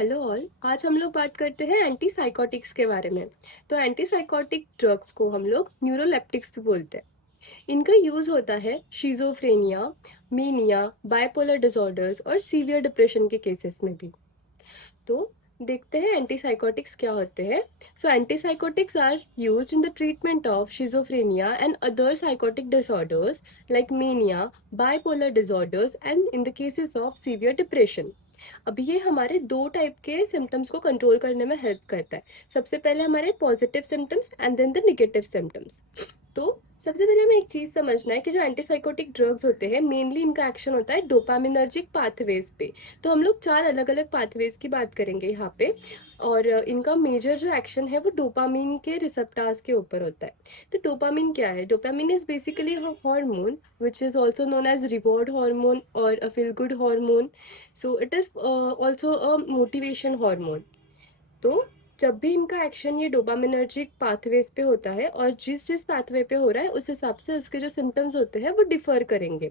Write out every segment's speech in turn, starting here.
Hello all. आज हम लोग बात करते हैं एंटी साइकोटिक्स के बारे में। तो एंटी साइकोटिक ड्रग्स को हम लोग न्यूरोलेप्टिक्स भी बोलते हैं। इनका यूज होता है शिजोफ्रेनिया, मीनिया, बाइपोलर डिसऑर्डर्स और सीवियर डिप्रेशन के केसेस में भी। तो देखते हैं एंटी साइकोटिक्स क्या होते हैं। So anti psychotics are used in the treatment of schizophrenia and other psychotic disorders like mania, bipolar disorders and in the cases of severe depression. अब ये हमारे दो टाइप के सिम्टम्स को कंट्रोल करने में हेल्प करता है। सबसे पहले हमारे positive symptoms and then the negative symptoms. तो सबसे पहले हमें एक चीज समझना है कि जो एंटीसाइकोटिक ड्रग्स होते हैं मेनली इनका एक्शन होता है डोपामिनर्जिक पाथवेज पे। तो हम लोग चार अलग अलग पाथवेज की बात करेंगे यहाँ पे। और इनका मेजर जो एक्शन है वो डोपामिन के रिसेप्टर्स के ऊपर होता है। तो डोपामिन क्या है? Dopamine is basically hormone which is also known as reward hormone और a feel good hormone. So it is also a motivation hormone. तो जब भी इनका एक्शन ये डोपामिनर्जिक पाथवेज पे होता है और जिस जिस पाथवे पे हो रहा है उस हिसाब से उसके जो सिम्टम्स होते हैं वो डिफर करेंगे।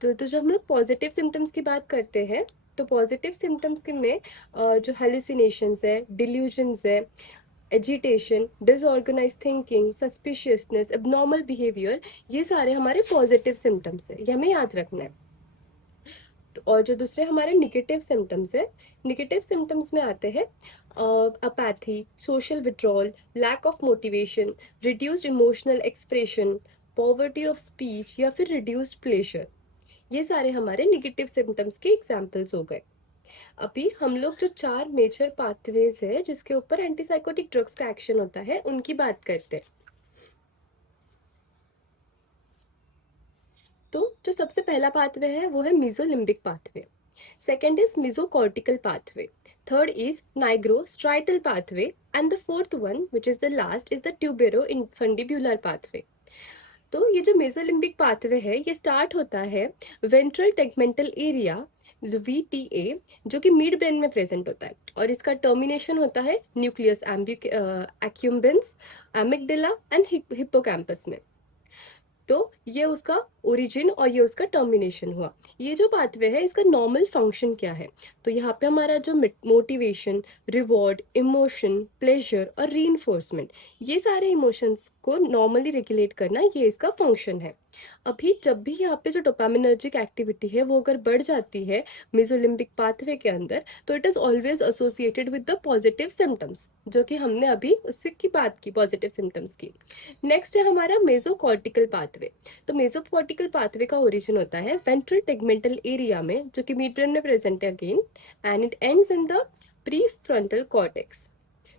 तो जब हम लोग पॉजिटिव सिम्टम्स की बात करते हैं तो पॉजिटिव सिम्टम्स के में जो हेलुसिनेशंस है, डिल्यूजन्स है, agitation, disorganise thinking, suspiciousness, abnormal behaviour, ये सारे हमारे पॉजिटिव सिम्टम्स है। ये हमें याद रखना है। तो और जो दूसरे हमारे निगेटिव सिम्टम्स है, निगेटिव सिम्टम्स में आते हैं apathy, social withdrawal, lack of motivation, reduced emotional expression, poverty of speech या फिर रिड्यूस्ड प्लेजर। ये सारे हमारे निगेटिव सिम्टम्स के एग्जाम्पल्स हो गए। अभी हम लोग जो चार मेजर पाथवेज है जिसके ऊपर एंटीसाइकोटिक ड्रग्स का एक्शन होता है उनकी बात करते हैं। तो जो सबसे पहला पाथवे है वो है mesolimbic pathway. Second is mesocortical pathway. Third is nigrostriatal pathway and the fourth one which is the last is the tuberoinfundibular pathway. तो ये जो मेसोलिम्बिक पाथवे है ये स्टार्ट होता है वेंट्रल टेगमेंटल एरिया, जो VTA, जो कि मिड ब्रेन में प्रेजेंट होता है और इसका टर्मिनेशन होता है न्यूक्लियस एक्यूम्बेंस, एमिगडाला एंड हिप्पोकैम्पस में। तो ये उसका ओरिजिन और ये उसका टर्मिनेशन हुआ। ये जो पाथवे है इसका नॉर्मल फंक्शन क्या है? तो यहाँ पे हमारा जो मोटिवेशन, रिवॉर्ड, इमोशन, प्लेजर और रीइंफोर्समेंट, ये सारे इमोशंस को नॉर्मली रेगुलेट करना ये इसका फंक्शन है। अभी जब भी यहाँ पे जो डोपामिनर्जिक एक्टिविटी है वो अगर बढ़ जाती है मेसोलिम्बिक पाथवे के अंदर तो it is always associated with the positive symptoms, जो कि हमने अभी उससे की बात की पॉजिटिव सिम्टम्स की। नेक्स्ट है हमारा मेसोकॉर्टिकल पाथवे। तो मेसोकॉर्टिकल पाथवे का ओरिजिन होता है वेंट्रल टेगमेंटल एरिया में, जो कि मिड ब्रेन में प्रेजेंट है again, and it ends in the prefrontal cortex.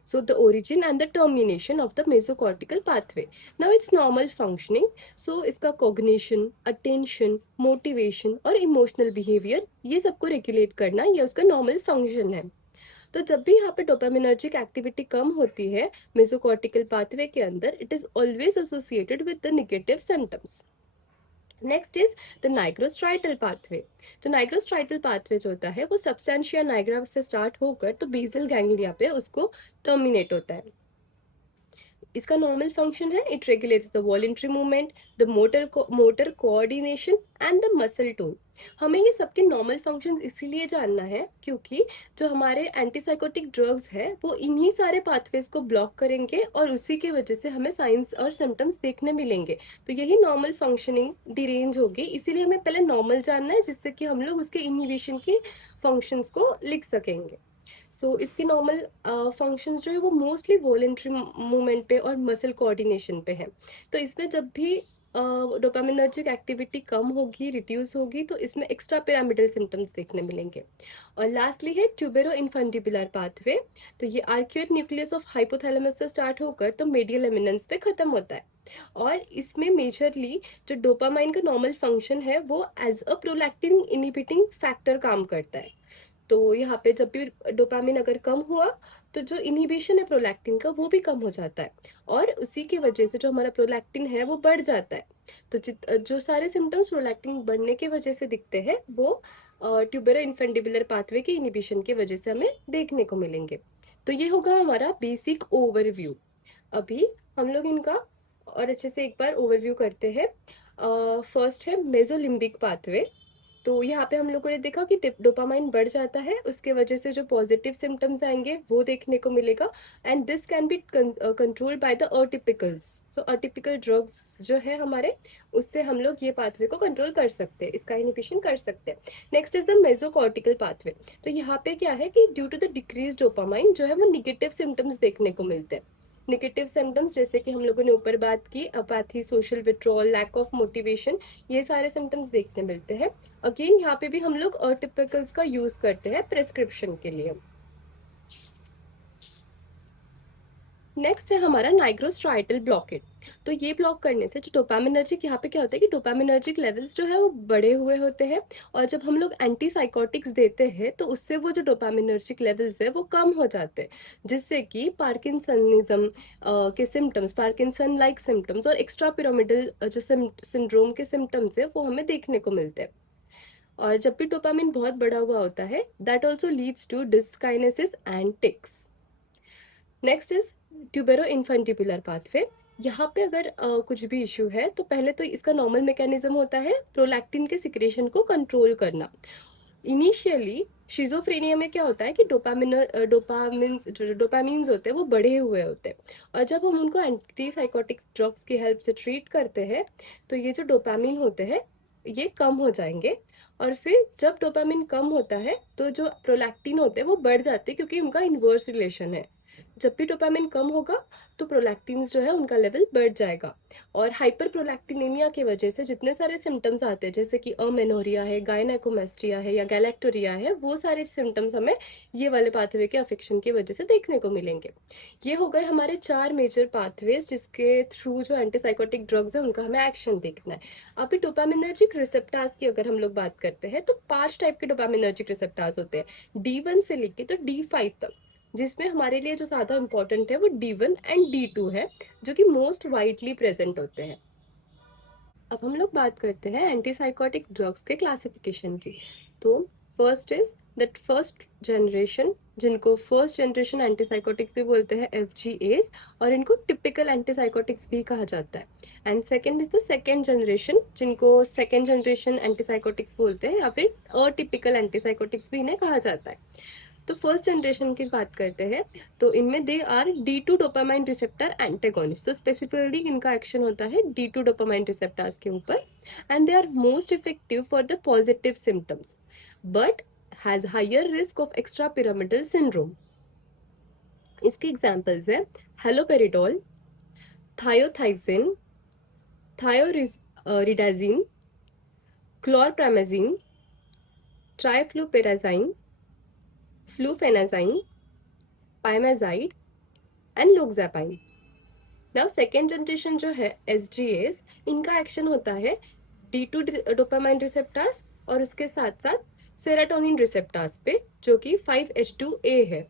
So the origin and the termination of the mesocortical pathway. Now it's normal functioning. So इसका cognition, attention, motivation और emotional behavior ये सबको regulate करना ये उसका normal function है। तो जब भी यहाँ पे डोपामिनर्जिक एक्टिविटी कम होती है मेसोकॉर्टिकल पाथवे के अंदर, it is always associated with the negative symptoms. Next is the नाइग्रोस्ट्राइटल pathway. तो नाइग्रोस्ट्राइटल पाथवे जो होता है वो सब्सटेंशिया नाइग्रा से स्टार्ट होकर तो बेसल गैंग्लिया पे उसको टर्मिनेट होता है। इसका नॉर्मल फंक्शन है it regulates the voluntary movement, the motor coordination and the muscle tone. हमें ये सबके नॉर्मल फंक्शंस इसीलिए जानना है क्योंकि जो हमारे एंटीसाइकोटिक ड्रग्स है वो इन्हीं सारे पाथवेज को ब्लॉक करेंगे और उसी की वजह से हमें साइंस और सिम्टम्स देखने मिलेंगे। तो यही नॉर्मल फंक्शनिंग डिरेंज होगी, इसीलिए हमें पहले नॉर्मल जानना है जिससे कि हम लोग उसके इनहिबिशन की फंक्शंस को लिख सकेंगे। सो इसके नॉर्मल फंक्शंस जो है वो मोस्टली वॉलेंट्री मूवमेंट पे और मसल कोऑर्डिनेशन पे है। तो इसमें जब भी डोपामिनर्जिक एक्टिविटी कम होगी, रिड्यूस होगी, तो इसमें एक्स्ट्रा पिरामिडल सिम्टम्स देखने मिलेंगे। और लास्टली है ट्यूबेरो इन्फंडिबुलर पाथवे। तो ये आर्क्यूएट न्यूक्लियस ऑफ हाइपोथैलेमस से स्टार्ट होकर तो मेडियल एमिनेंस पे खत्म होता है। और इसमें मेजरली जो डोपामाइन का नॉर्मल फंक्शन है वो as a prolactin inhibiting factor काम करता है। तो यहाँ पे जब भी डोपामिन अगर कम हुआ तो जो इनहिबिशन है प्रोलैक्टिन का वो भी कम हो जाता है और उसी की वजह से जो हमारा प्रोलैक्टिन है वो बढ़ जाता है। तो जो सारे सिम्टम्स प्रोलैक्टिन बढ़ने की वजह से दिखते हैं वो ट्यूबेरो इन्फेंडिबुलर पाथवे के इनहिबिशन की वजह से हमें देखने को मिलेंगे। तो ये होगा हमारा बेसिक ओवरव्यू। अभी हम लोग इनका और अच्छे से एक बार ओवरव्यू करते हैं। फर्स्ट है मेसोलिम्बिक पाथवे। तो यहाँ पे हम लोगों ने देखा कि डोपामाइन बढ़ जाता है, उसके वजह से जो पॉजिटिव सिम्टम्स आएंगे वो देखने को मिलेगा। And this can be controlled by the atypicals. So atypical drugs जो है हमारे, उससे हम लोग ये पाथवे को कंट्रोल कर सकते हैं, इसका इनिबिशन कर सकते हैं। Next is the mesocortical pathway. तो यहाँ पे क्या है कि due to the decrease dopamine जो है वो निगेटिव सिम्टम्स देखने को मिलते हैं। निगेटिव सिम्टम्स जैसे कि हम लोगों ने ऊपर बात की, apathy, social withdrawal, lack of motivation, ये सारे सिम्टम्स देखने मिलते हैं। अगेन यहाँ पे भी हम लोग अटिपिकल्स का यूज करते हैं प्रिस्क्रिप्शन के लिए। नेक्स्ट है हमारा नाइग्रोस्ट्राइटल ब्लॉकेट। तो ये ब्लॉक करने से जो डोपामिनर्जिक, यहाँ पे क्या होता है कि डोपामिनर्जिक लेवल्स जो है वो बढ़े हुए होते हैं, और जब हम लोग एंटीसाइकोटिक्स देते हैं तो उससे वो जो डोपामिनर्जिक लेवल्स है वो कम हो जाते हैं, जिससे कि पार्किंसनिज्म के सिम्टम्स, पार्किंसन लाइक सिम्टम्स और एक्स्ट्रा पिरामिडल जो सिंड्रोम के सिम्टम्स है वो हमें देखने को मिलते हैं। और जब भी डोपामिन बहुत बढ़ा हुआ होता है, that also leads to dyskinesia and tics. Next is tuberoinfundibular pathway. यहाँ पे अगर कुछ भी इश्यू है तो पहले तो इसका नॉर्मल मैकेनिज्म होता है प्रोलैक्टिन के सिक्रेशन को कंट्रोल करना। इनिशियली शिजोफ्रेनिया में क्या होता है कि डोपामिन्स होते हैं वो बढ़े हुए होते हैं, और जब हम उनको एंटी साइकोटिक ड्रग्स की हेल्प से ट्रीट करते हैं तो ये जो डोपामिन होते हैं ये कम हो जाएंगे। और फिर जब डोपामिन कम होता है तो जो प्रोलैक्टिन होते हैं वो बढ़ जाते हैं, क्योंकि उनका इन्वर्स रिलेशन है। जब भी डोपामिन कम होगा तो प्रोलैक्टिन्स जो है उनका लेवल बढ़ जाएगा। और हाइपर प्रोलैक्टिनेमिया की वजह से जितने सारे सिम्टम्स आते हैं, जैसे कि अमेनोरिया है, गायनेकोमेस्ट्रिया है या गैलेक्टोरिया है, वो सारे सिम्टम्स हमें ये वाले पाथवे के अफेक्शन की वजह से देखने को मिलेंगे। ये हो गए हमारे 4 मेजर पाथवेज जिसके थ्रू जो एंटीसाइकोटिक ड्रग्स है उनका हमें एक्शन देखना है। अभी डोपामिनर्जिक रिसेप्टार्स की अगर हम लोग बात करते हैं तो 5 टाइप के डोपामिनर्जिक रिसेप्टार्स होते हैं, D1 से लेके तो D5 तक, जिसमें हमारे लिए जो ज्यादा इंपॉर्टेंट है वो D1 एंड D2 है, जो कि मोस्ट वाइडली प्रेजेंट होते हैं। अब हम लोग बात करते हैं एंटीसाइकोटिक ड्रग्स के क्लासिफिकेशन की। तो first is that first generation, जिनको फर्स्ट जनरेशन एंटीसाइकोटिक्स भी बोलते हैं, FGAs, और इनको टिपिकल एंटीसाइकोटिक्स भी कहा जाता है। And second is the second generation, जिनको सेकंड जनरेशन एंटीसाइकोटिक्स बोलते हैं, या फिर अटिपिकल एंटीसाइकोटिक्स भी इन्हें कहा जाता है। तो फर्स्ट जनरेशन की बात करते हैं तो इनमें they are D2 dopamine receptor antagonist. तो स्पेसिफिकली इनका एक्शन होता है D2 डोपामाइन रिसेप्टर्स के ऊपर, and they are most effective for the positive symptoms but has higher risk of extra pyramidal syndrome. इसके एग्जांपल्स है haloperidol, thiothixene, thioridazine, chlorpromazine, trifluoperazine, fluphenazine, pimozide and loxapine. Now second generation जो है SGAs, इनका action होता है D2 dopamine receptors और उसके साथ साथ सेरोटोनिन रिसेप्टर्स पे, जो कि 5-HT2A है।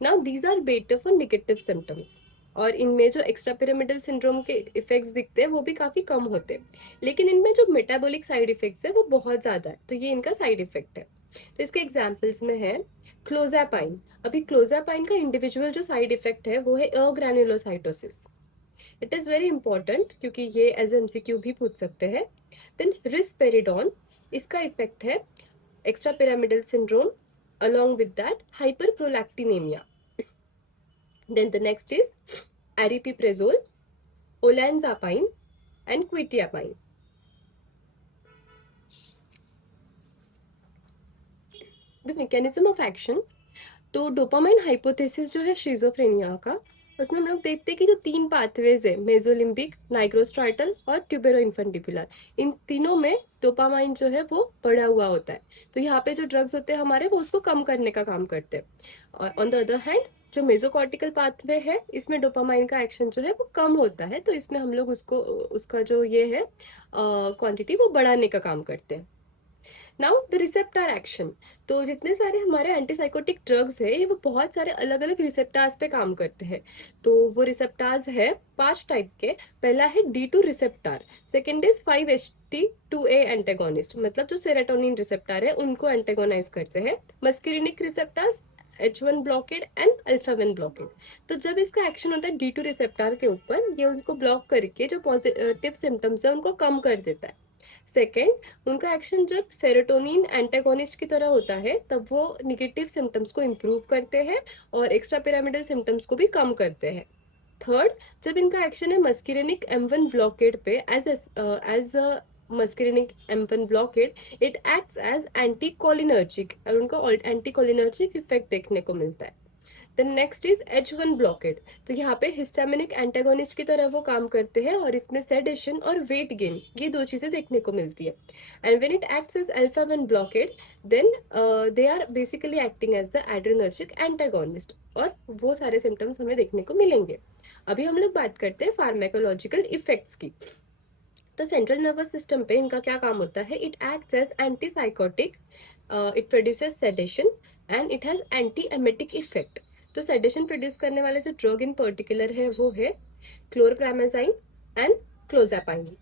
Now these are better for negative symptoms, और इनमें जो एक्स्ट्रा पिरामिडल सिंड्रोम के इफेक्ट्स दिखते हैं वो भी काफी कम होते हैं, लेकिन इनमें जो मेटाबॉलिक साइड इफेक्ट्स है वो बहुत ज्यादा है, तो ये इनका साइड इफेक्ट है। तो इसके एग्जाम्पल्स में है क्लोजापाइन। अभी क्लोजापाइन का इंडिविजुअल जो साइड इफेक्ट है वो है अग्रैनुलोसाइटोसिस। इट इज वेरी इंपॉर्टेंट क्योंकि ये एज MCQ भी पूछ सकते हैं। देन रिस्पेरिडोन, इसका इफेक्ट है extra pyramidal syndrome along with that hyperprolactinemia. Then the next is aripiprazole, olanzapine and quetiapine. The mechanism of action, तो डोपामाइन हाइपोथेसिस जो है शिजोफ्रेनिया का, उसमें हम लोग देखते हैं कि जो 3 पाथवेज है, मेसोलिम्बिक, नाइग्रोस्ट्राइटल और ट्यूबेरो इन्फेंटिबुलर, इन तीनों में डोपामाइन जो है वो बढ़ा हुआ होता है। तो यहाँ पे जो ड्रग्स होते हैं हमारे, वो उसको कम करने का काम करते हैं। और ऑन द अदर हैंड जो मेसोकॉर्टिकल पाथवे है, इसमें डोपामाइन का एक्शन जो है वो कम होता है, तो इसमें हम लोग उसको, उसका जो ये है क्वांटिटी वो बढ़ाने का काम करते हैं। नाउ द रिसेप्टर एक्शन, तो जितने सारे हमारे एंटीसाइकोटिक ड्रग्स है ये वो बहुत सारे अलग अलग रिसेप्टार्स पे काम करते हैं। तो वो रिसेप्टार्स है 5 टाइप के। पहला है D2 receptor, second is 5-HT2A antagonist, मतलब जो सेरोटोनिन रिसेप्टार है उनको एंटेगोनाइज करते हैं। Muscarinic receptors, H1 blockade and alpha 1 blockade. तो जब इसका एक्शन होता है D2 रिसेप्टार के ऊपर, ये उसको ब्लॉक करके जो पॉजिटिव सिम्टम्स है उनको कम कर देता है। सेकेंड, उनका एक्शन जब सेरोटोनिन एंटागोनिस्ट की तरह होता है तब वो निगेटिव सिम्टम्स को इम्प्रूव करते हैं और एक्स्ट्रा पिरामिडल सिम्टम्स को भी कम करते हैं। थर्ड, जब इनका एक्शन है मस्किरेनिक M1 ब्लॉकेड पे as muscarinic M1 blockade it acts as anticholinergic और उनको एंटी कोलिनर्जिक इफेक्ट देखने को मिलता है। Then next is H1 blockade, तो यहाँ पे हिस्टामिनिक एंटागोनिस्ट की तरह वो काम करते हैं और इसमें सेडेशन और वेट गेन ये दो चीजें देखने को मिलती है। And when it acts as alpha 1 blockade then they are basically acting as the adrenergic antagonist और वो सारे सिम्टम्स हमें देखने को मिलेंगे। अभी हम लोग बात करते हैं फार्मेकोलॉजिकल इफेक्ट्स की। तो सेंट्रल नर्वस सिस्टम पे इनका क्या काम होता है, it acts as antipsychotic, it produces sedation and it has antiemetic effect. तो सेडेशन प्रोड्यूस करने वाला जो ड्रग इन पर्टिकुलर है वो है chlorpromazine and clozapine.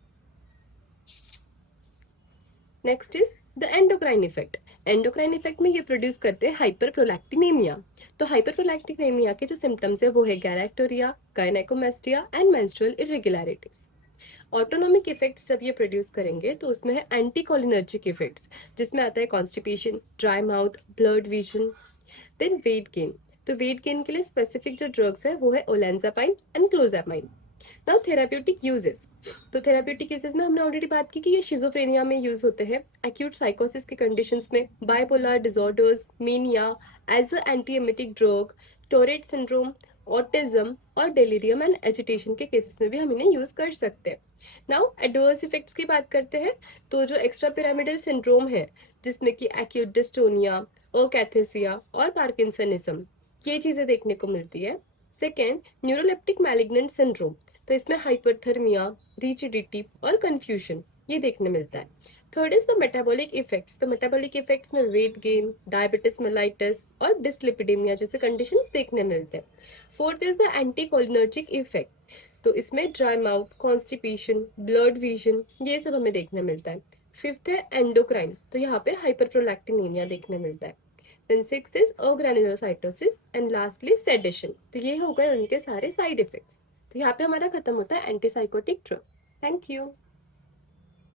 Next is the endocrine effect. Endocrine effect में ये प्रोड्यूस करते हैं हाइपरप्रोलैक्टिनेमिया। तो हाइपरप्रोलैक्टिनेमिया के जो सिम्टम्स है वो है galactorrhoea, gynaecomastia and menstrual irregularities. Autonomic effects जब ये प्रोड्यूस करेंगे तो उसमें है एंटीकोलिनर्जिक इफेक्ट्स, जिसमें आता है constipation, dry mouth, blurred vision. Then weight gain, तो वेट गेन के लिए स्पेसिफिक जो ड्रग्स है वो है olanzapine and clozapine. Now therapeutic uses, तो थेराप्यूटिक यूजेस में हमने ऑलरेडी बात की कि ये शिजोफ्रेनिया में यूज होते हैं, एक्यूट साइकोसिस के कंडीशंस में, bipolar disorders, mania, as a anti emetic drug, Tourette syndrome, autism और डेलीरियम एंड एजिटेशन के केसेस में भी हम इन्हें यूज कर सकते हैं। नाउ एडवर्स इफेक्ट्स की बात करते हैं, तो जो एक्स्ट्रा पिरामिडल सिंड्रोम है जिसमें कि एक्यूट डिस्टोनिया, ओकैथेसिया और पार्किंसनिज्म ये चीजें देखने को मिलती है। सेकेंड, न्यूरोलेप्टिक मैलिग्नेंट सिंड्रोम, तो इसमें हाइपरथर्मिया, रिजिडिटी और कंफ्यूजन ये देखने मिलता है। Third is the metabolic effects, तो मेटाबॉलिक इफेक्ट्स में वेट गेन, डायबिटिस मेलाइटिस और डिसलिपिडेमिया जैसे कंडीशंस देखने मिलते हैं। Fourth is the anticholinergic effect, तो इसमें dry mouth, constipation, blurred vision ये सब हमें देखने मिलता है। फिफ्थ है एंडोक्राइन, तो यहाँ पे हाइपरप्रोलैक्टिनेमिया देखने मिलता है। Then sixth is agranulocytosis and lastly sedation, तो ये हो गए उनके सारे साइड इफेक्ट्स। तो यहाँ पे हमारा खत्म होता है एंटीसाइकोटिक ड्रग। Thank you.